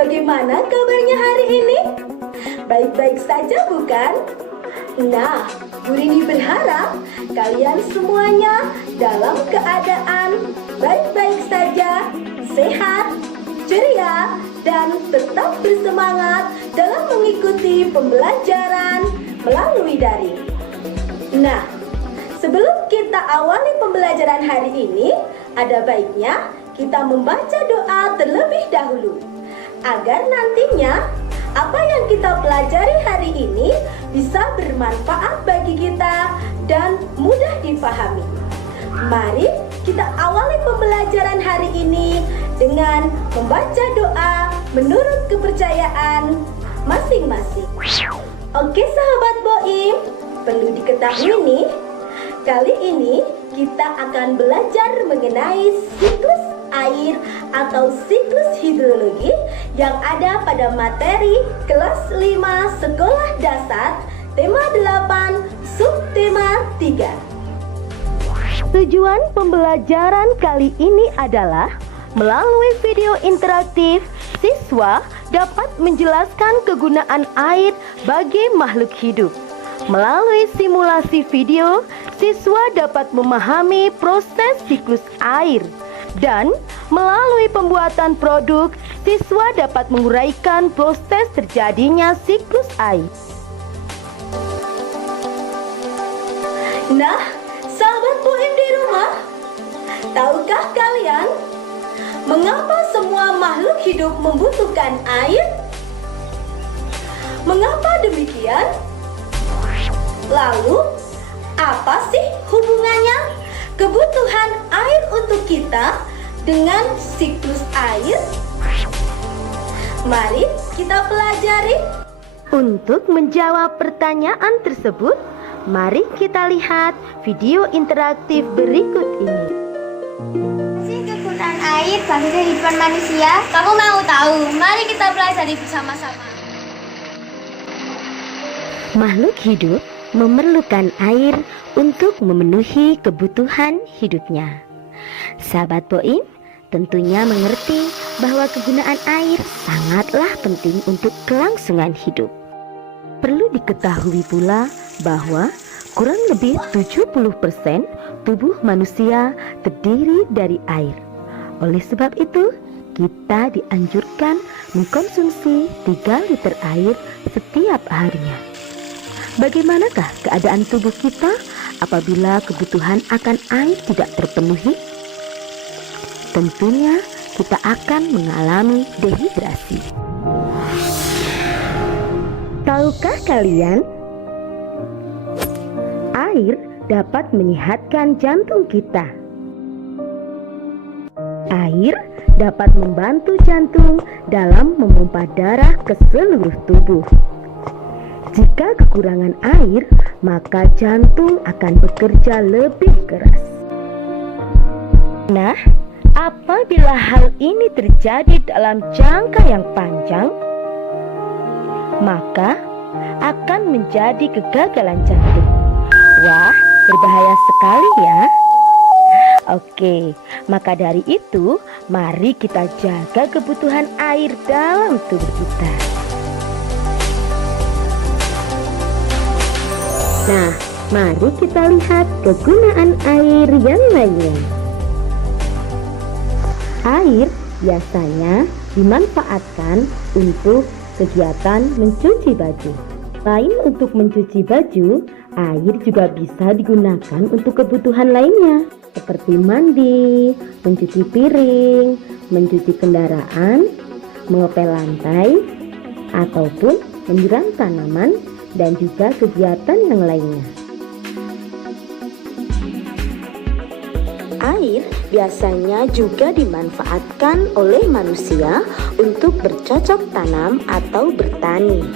bagaimana kabarnya hari ini? Baik-baik saja bukan? Nah, Bu Rini berharap kalian semuanya dalam keadaan baik-baik saja, sehat, ceria, dan tetap bersemangat dalam mengikuti pembelajaran melalui daring. Nah, sebelum kita awali pembelajaran hari ini, ada baiknya kita membaca doa terlebih dahulu, agar nantinya apa yang kita pelajari hari ini bisa bermanfaat bagi kita dan mudah dipahami. Mari kita awali pembelajaran hari ini dengan membaca doa menurut kepercayaan masing-masing. Oke sahabat Boim, perlu diketahui nih, kali ini kita akan belajar mengenai siklus air atau siklus hidrologi yang ada pada materi kelas 5 sekolah dasar tema 8 subtema 3. Tujuan pembelajaran kali ini adalah melalui video interaktif siswa dapat menjelaskan kegunaan air bagi makhluk hidup. Melalui simulasi video, siswa dapat memahami proses siklus air. Dan melalui pembuatan produk, siswa dapat menguraikan proses terjadinya siklus air. Nah, sahabat Boim di rumah, tahukah kalian mengapa semua makhluk hidup membutuhkan air? Mengapa demikian? Lalu, apa sih hubungannya kebutuhan air untuk kita dengan siklus air? Mari kita pelajari. Untuk menjawab pertanyaan tersebut, mari kita lihat video interaktif berikut ini. Kegunaan air bagi kehidupan manusia. Kamu mau tahu? Mari kita pelajari bersama-sama. Makhluk hidup memerlukan air untuk memenuhi kebutuhan hidupnya. Sahabat Boim tentunya mengerti bahwa kegunaan air sangatlah penting untuk kelangsungan hidup. Perlu diketahui pula bahwa kurang lebih 70% tubuh manusia terdiri dari air. Oleh sebab itu, kita dianjurkan mengkonsumsi 3 liter air setiap harinya. Bagaimanakah keadaan tubuh kita apabila kebutuhan akan air tidak terpenuhi? Tentunya kita akan mengalami dehidrasi. Tahukah kalian? Air dapat menyehatkan jantung kita. Air dapat membantu jantung dalam memompa darah ke seluruh tubuh. Jika kekurangan air, maka jantung akan bekerja lebih keras. Nah, apabila hal ini terjadi dalam jangka yang panjang, maka akan menjadi kegagalan jantung. Wah, berbahaya sekali ya. Oke, maka dari itu, mari kita jaga kebutuhan air dalam tubuh kita. Nah, mari kita lihat kegunaan air yang lainnya. Air biasanya dimanfaatkan untuk kegiatan mencuci baju. Selain untuk mencuci baju, air juga bisa digunakan untuk kebutuhan lainnya, seperti mandi, mencuci piring, mencuci kendaraan, mengepel lantai, ataupun menyiram tanaman, dan juga kegiatan yang lainnya. Air biasanya juga dimanfaatkan oleh manusia untuk bercocok tanam atau bertani.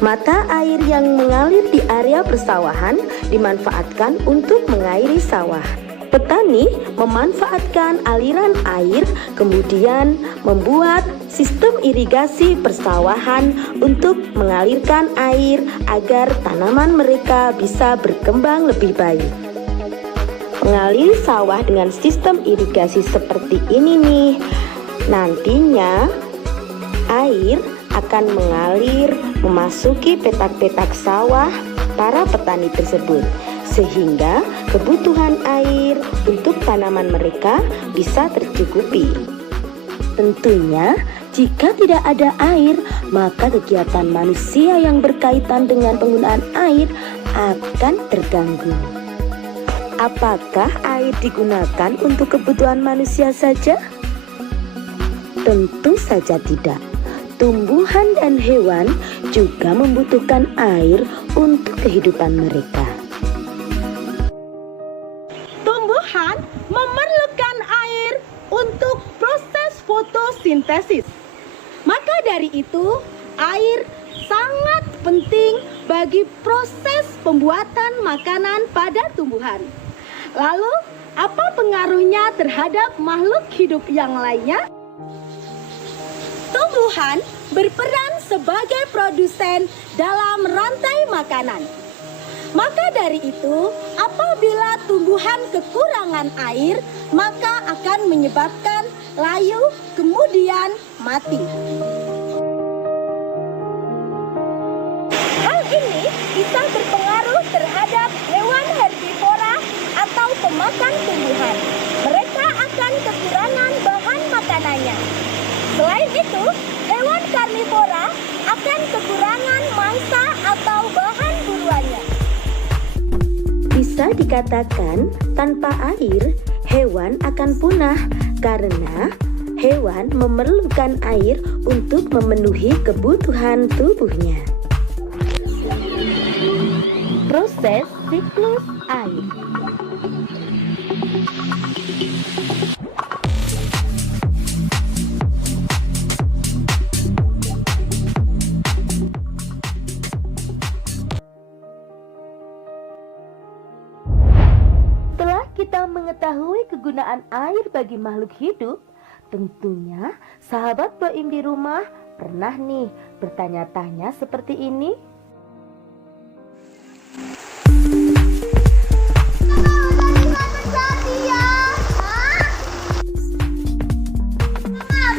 Mata air yang mengalir di area persawahan dimanfaatkan untuk mengairi sawah. Petani memanfaatkan aliran air, kemudian membuat sistem irigasi persawahan untuk mengalirkan air agar tanaman mereka bisa berkembang lebih baik. Mengalir sawah dengan sistem irigasi seperti ini nih, nantinya Air akan mengalir memasuki petak-petak sawah para petani tersebut, sehingga kebutuhan air untuk tanaman mereka bisa tercukupi. Tentunya, jika tidak ada air, maka kegiatan manusia yang berkaitan dengan penggunaan air akan terganggu. Apakah air digunakan untuk kebutuhan manusia saja? Tentu saja tidak. Tumbuhan dan hewan juga membutuhkan air untuk kehidupan mereka. Tumbuhan memerlukan air untuk proses fotosintesis. Maka dari itu, air sangat penting bagi proses pembuatan makanan pada tumbuhan. Lalu, apa pengaruhnya terhadap makhluk hidup yang lainnya? Tumbuhan berperan sebagai produsen dalam rantai makanan. Maka dari itu, apabila tumbuhan kekurangan air, maka akan menyebabkan layu, kemudian mati. Hal ini bisa berpengaruh terhadap hewan herbivora atau pemakan tumbuhan. Mereka akan kekurangan bahan makanannya. Selain itu, hewan karnivora akan kekurangan mangsa atau bahan buruannya. Bisa dikatakan, tanpa air, hewan akan punah karena hewan memerlukan air untuk memenuhi kebutuhan tubuhnya. Proses siklus air. Kita mengetahui kegunaan air bagi makhluk hidup, tentunya sahabat Boim di rumah pernah nih bertanya-tanya seperti ini. Mengapa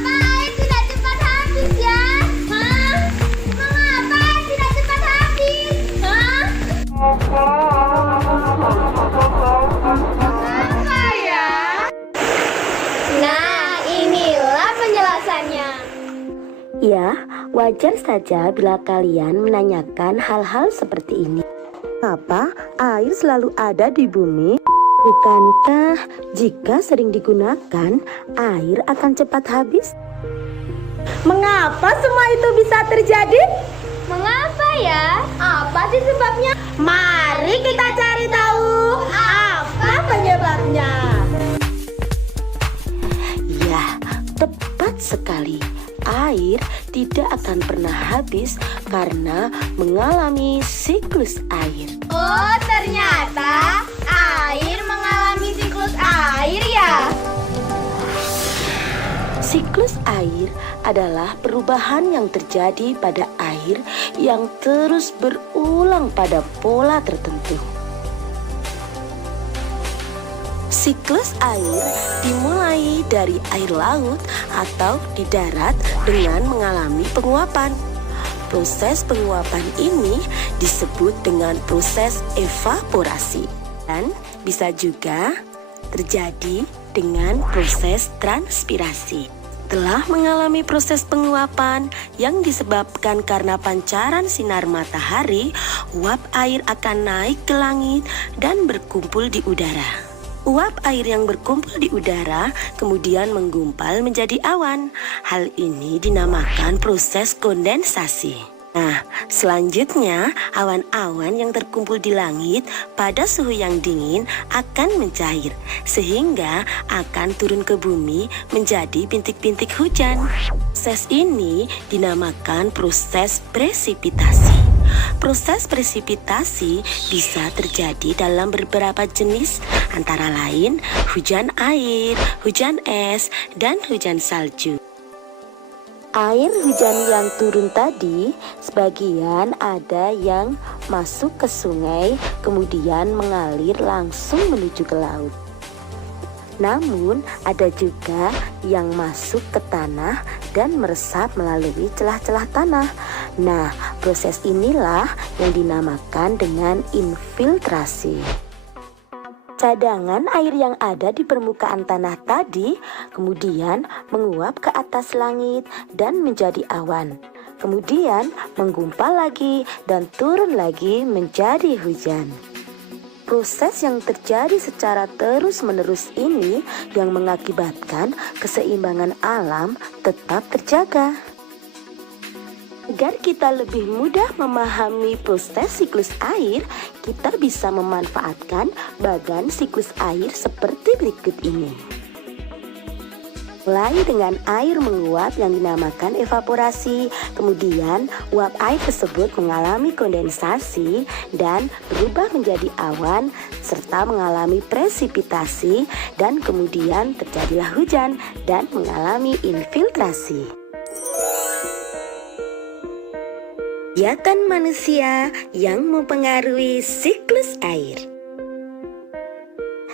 air tidak cepat habis ya? Mengapa air tidak cepat habis? Nah, inilah penjelasannya. Ya, wajar saja bila kalian menanyakan hal-hal seperti ini. Kenapa air selalu ada di bumi? Bukankah jika sering digunakan, air akan cepat habis? Mengapa semua itu bisa terjadi? Mengapa ya? Apa sih sebabnya? Mari kita cari tahu apa penyebabnya. Ya, tepat sekali. Air tidak akan pernah habis karena mengalami siklus air. Oh, ternyata air mengalami siklus air ya? Siklus air adalah perubahan yang terjadi pada air yang terus berulang pada pola tertentu. Siklus air dimulai dari air laut atau di darat dengan mengalami penguapan. Proses penguapan ini disebut dengan proses evaporasi dan bisa juga terjadi dengan proses transpirasi. Setelah mengalami proses penguapan yang disebabkan karena pancaran sinar matahari, uap air akan naik ke langit dan berkumpul di udara. Uap air yang berkumpul di udara kemudian menggumpal menjadi awan. Hal ini dinamakan proses kondensasi. Nah, selanjutnya awan-awan yang terkumpul di langit pada suhu yang dingin akan mencair sehingga akan turun ke bumi menjadi bintik-bintik hujan. Proses ini dinamakan proses presipitasi. Proses presipitasi bisa terjadi dalam beberapa jenis, antara lain hujan air, hujan es, dan hujan salju. Air hujan yang turun tadi, sebagian ada yang masuk ke sungai, kemudian mengalir langsung menuju ke laut. Namun ada juga yang masuk ke tanah dan meresap melalui celah-celah tanah. Nah, proses inilah yang dinamakan dengan infiltrasi. Cadangan air yang ada di permukaan tanah tadi kemudian menguap ke atas langit dan menjadi awan. Kemudian menggumpal lagi dan turun lagi menjadi hujan. Proses yang terjadi secara terus-menerus ini yang mengakibatkan keseimbangan alam tetap terjaga. Agar kita lebih mudah memahami proses siklus air, kita bisa memanfaatkan bagan siklus air seperti berikut ini. Mulai dengan air menguap yang dinamakan evaporasi, kemudian uap air tersebut mengalami kondensasi dan berubah menjadi awan serta mengalami presipitasi dan kemudian terjadilah hujan dan mengalami infiltrasi. Kegiatan manusia yang mempengaruhi siklus air.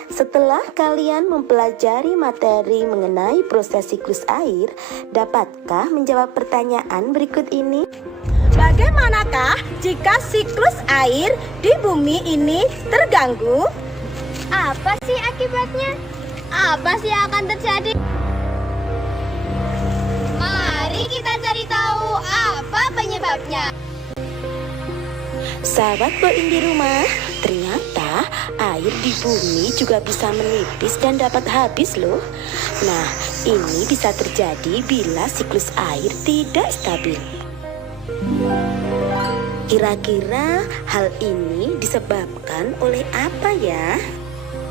Setelah kalian mempelajari materi mengenai proses siklus air, dapatkah menjawab pertanyaan berikut ini? Bagaimanakah jika siklus air di bumi ini terganggu? Apa sih akibatnya? Apa sih yang akan terjadi? Mari kita cari tahu apa penyebabnya. Sahabat Boin di rumah, ternyata air di bumi juga bisa menipis dan dapat habis loh. Nah, ini bisa terjadi bila siklus air tidak stabil. Kira-kira hal ini disebabkan oleh apa ya?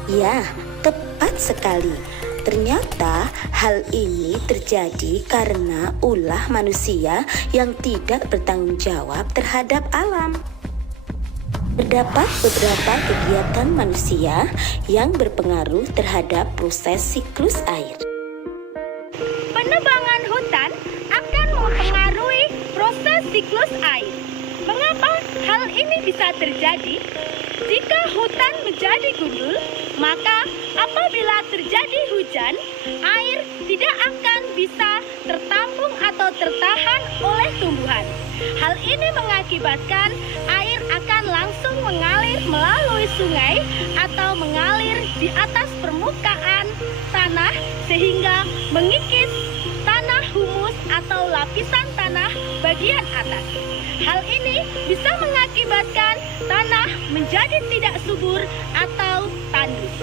Ya, tepat sekali. Ternyata hal ini terjadi karena ulah manusia yang tidak bertanggung jawab terhadap alam. Terdapat beberapa kegiatan manusia yang berpengaruh terhadap proses siklus air. Penebangan hutan akan mempengaruhi proses siklus air. Mengapa hal ini bisa terjadi? Jika hutan menjadi gundul, maka apabila terjadi hujan, air tidak akan bisa tertampung atau tertahan oleh tumbuhan. Hal ini mengakibatkan air akan langsung mengalir melalui sungai atau mengalir di atas permukaan tanah sehingga mengikis tanah humus atau lapisan tanah bagian atas. Hal ini bisa mengakibatkan tanah menjadi tidak subur atau tandus.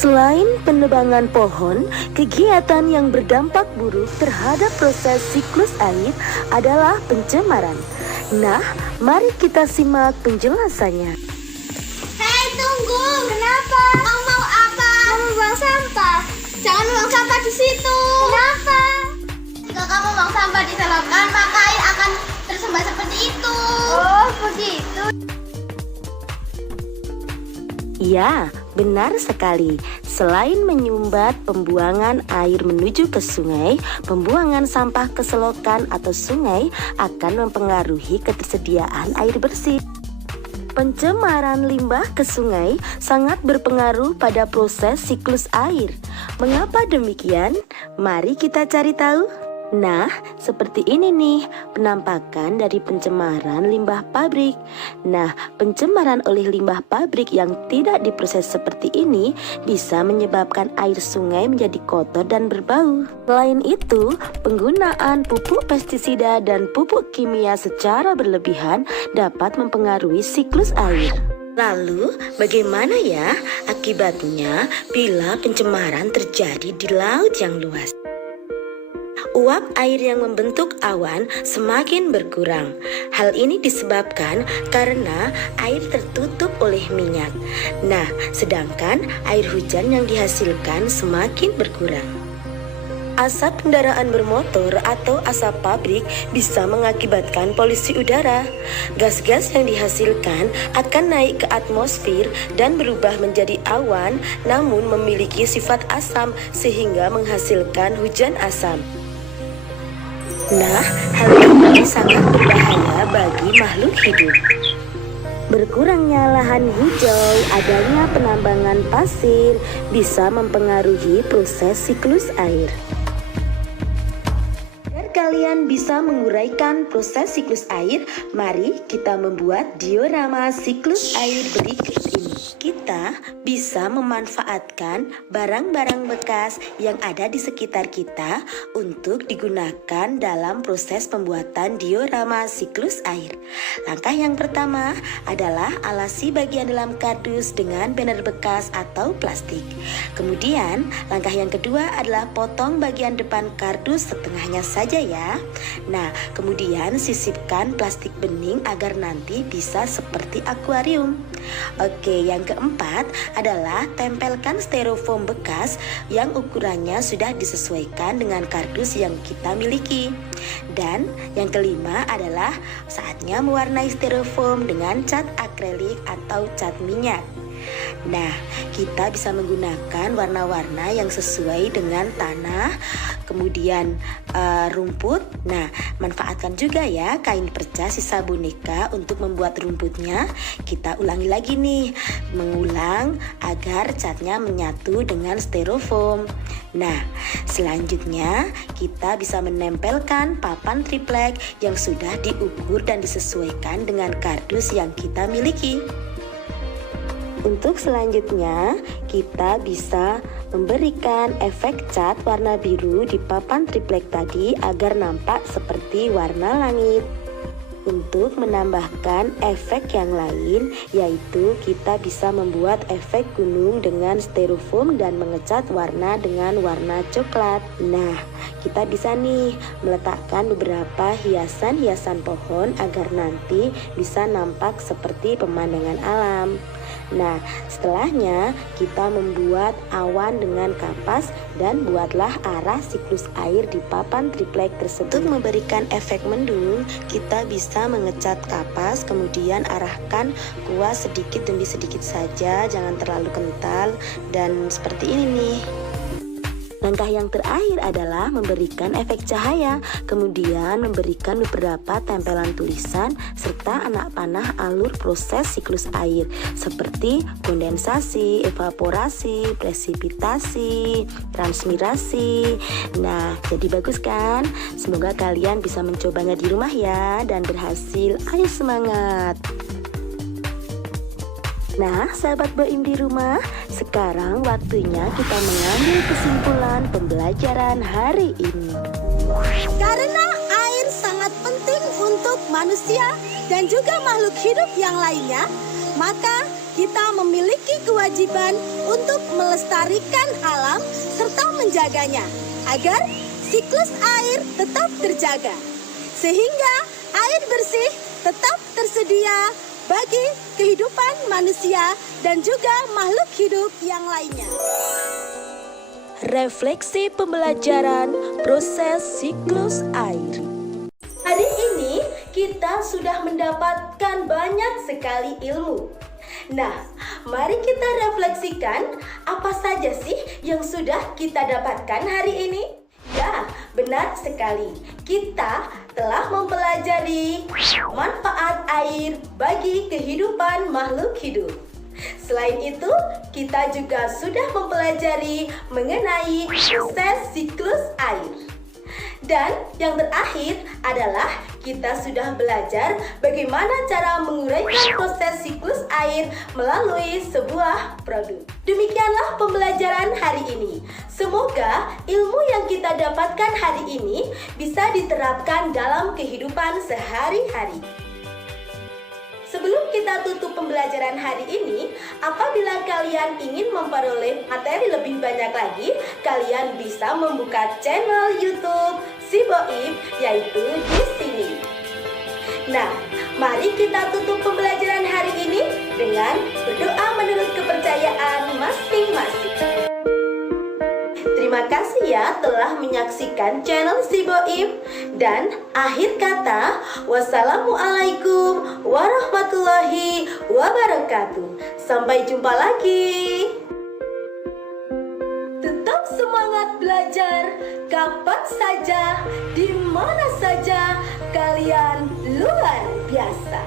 Selain penebangan pohon, kegiatan yang berdampak buruk terhadap proses siklus air adalah pencemaran. Nah, mari kita simak penjelasannya. Hei, tunggu! Kenapa? Kamu mau apa? Mau buang sampah. Jangan buang sampah di situ. Kenapa? Jika kamu buang sampah di selokan, maka air akan tersumbat seperti itu. Oh, begitu. Ya, benar sekali. Selain menyumbat pembuangan air menuju ke sungai, pembuangan sampah ke selokan atau sungai akan mempengaruhi ketersediaan air bersih. Pencemaran limbah ke sungai sangat berpengaruh pada proses siklus air. Mengapa demikian? Mari kita cari tahu. Nah, seperti ini nih penampakan dari pencemaran limbah pabrik. Nah, pencemaran oleh limbah pabrik yang tidak diproses seperti ini bisa menyebabkan air sungai menjadi kotor dan berbau. Selain itu, penggunaan pupuk pestisida dan pupuk kimia secara berlebihan dapat mempengaruhi siklus air. Lalu, bagaimana ya akibatnya bila pencemaran terjadi di laut yang luas? Uap air yang membentuk awan semakin berkurang. Hal ini disebabkan karena air tertutup oleh minyak. Nah, sedangkan air hujan yang dihasilkan semakin berkurang. Asap kendaraan bermotor atau asap pabrik bisa mengakibatkan polusi udara. Gas-gas yang dihasilkan akan naik ke atmosfer dan berubah menjadi awan, namun memiliki sifat asam sehingga menghasilkan hujan asam. Nah, hal ini sangat berbahaya bagi makhluk hidup. Berkurangnya lahan hijau, adanya penambangan pasir bisa mempengaruhi proses siklus air. Agar kalian bisa menguraikan proses siklus air, mari kita membuat diorama siklus air berikut ini. Kita bisa memanfaatkan barang-barang bekas yang ada di sekitar kita untuk digunakan dalam proses pembuatan diorama siklus air. Langkah yang pertama adalah alasi bagian dalam kardus dengan banner bekas atau plastik. Kemudian, langkah yang kedua adalah potong bagian depan kardus setengahnya saja ya. Nah, kemudian sisipkan plastik bening agar nanti bisa seperti akuarium. Oke, yang keempat adalah tempelkan styrofoam bekas yang ukurannya sudah disesuaikan dengan kardus yang kita miliki. Dan yang kelima adalah saatnya mewarnai styrofoam dengan cat akrilik atau cat minyak. Nah, kita bisa menggunakan warna-warna yang sesuai dengan tanah, kemudian rumput. Nah, manfaatkan juga ya kain perca sisa boneka untuk membuat rumputnya. Kita ulangi lagi nih, mengulang agar catnya menyatu dengan styrofoam. Nah, selanjutnya kita bisa menempelkan papan triplek yang sudah diukur dan disesuaikan dengan kardus yang kita miliki. Untuk selanjutnya, kita bisa memberikan efek cat warna biru di papan triplek tadi agar nampak seperti warna langit. Untuk menambahkan efek yang lain, yaitu kita bisa membuat efek gunung dengan styrofoam dan mengecat warna dengan warna coklat. Nah, kita bisa nih meletakkan beberapa hiasan-hiasan pohon agar nanti bisa nampak seperti pemandangan alam. Nah, setelahnya kita membuat awan dengan kapas dan buatlah arah siklus air di papan triplek tersebut. Untuk memberikan efek mendung, kita bisa mengecat kapas, kemudian arahkan kuas sedikit demi sedikit saja, jangan terlalu kental, dan seperti ini nih. Langkah yang terakhir adalah memberikan efek cahaya, kemudian memberikan beberapa tempelan tulisan serta anak panah alur proses siklus air seperti kondensasi, evaporasi, presipitasi, transmirasi. Nah, jadi bagus kan? Semoga kalian bisa mencobanya di rumah ya dan berhasil. Ayo semangat! Nah, sahabat Boim di rumah, sekarang waktunya kita mengambil kesimpulan pembelajaran hari ini. Karena air sangat penting untuk manusia dan juga makhluk hidup yang lainnya, maka kita memiliki kewajiban untuk melestarikan alam serta menjaganya agar siklus air tetap terjaga, sehingga air bersih tetap tersedia bagi kehidupan manusia dan juga makhluk hidup yang lainnya. Refleksi pembelajaran proses siklus air. Hari ini kita sudah mendapatkan banyak sekali ilmu. Nah, mari kita refleksikan apa saja sih yang sudah kita dapatkan hari ini? Ya, benar sekali. Kita telah mempelajari manfaat air bagi kehidupan makhluk hidup. Selain itu, kita juga sudah mempelajari mengenai proses siklus air. Dan yang terakhir adalah kita sudah belajar bagaimana cara menguraikan proses siklus air melalui sebuah produk. Demikianlah pembelajaran hari ini. Semoga ilmu yang kita dapatkan hari ini bisa diterapkan dalam kehidupan sehari-hari. Sebelum kita tutup pembelajaran hari ini, apabila kalian ingin memperoleh materi lebih banyak lagi, kalian bisa membuka channel YouTube Si Boim, yaitu di sini. Nah, mari kita tutup pembelajaran hari ini dengan berdoa menurut kepercayaan masing-masing. Terima kasih ya telah menyaksikan channel Si Boim. Dan akhir kata, wassalamualaikum warahmatullahi wabarakatuh. Sampai jumpa lagi. Tetap semangat belajar, kapan saja, di mana saja, kalian luar biasa.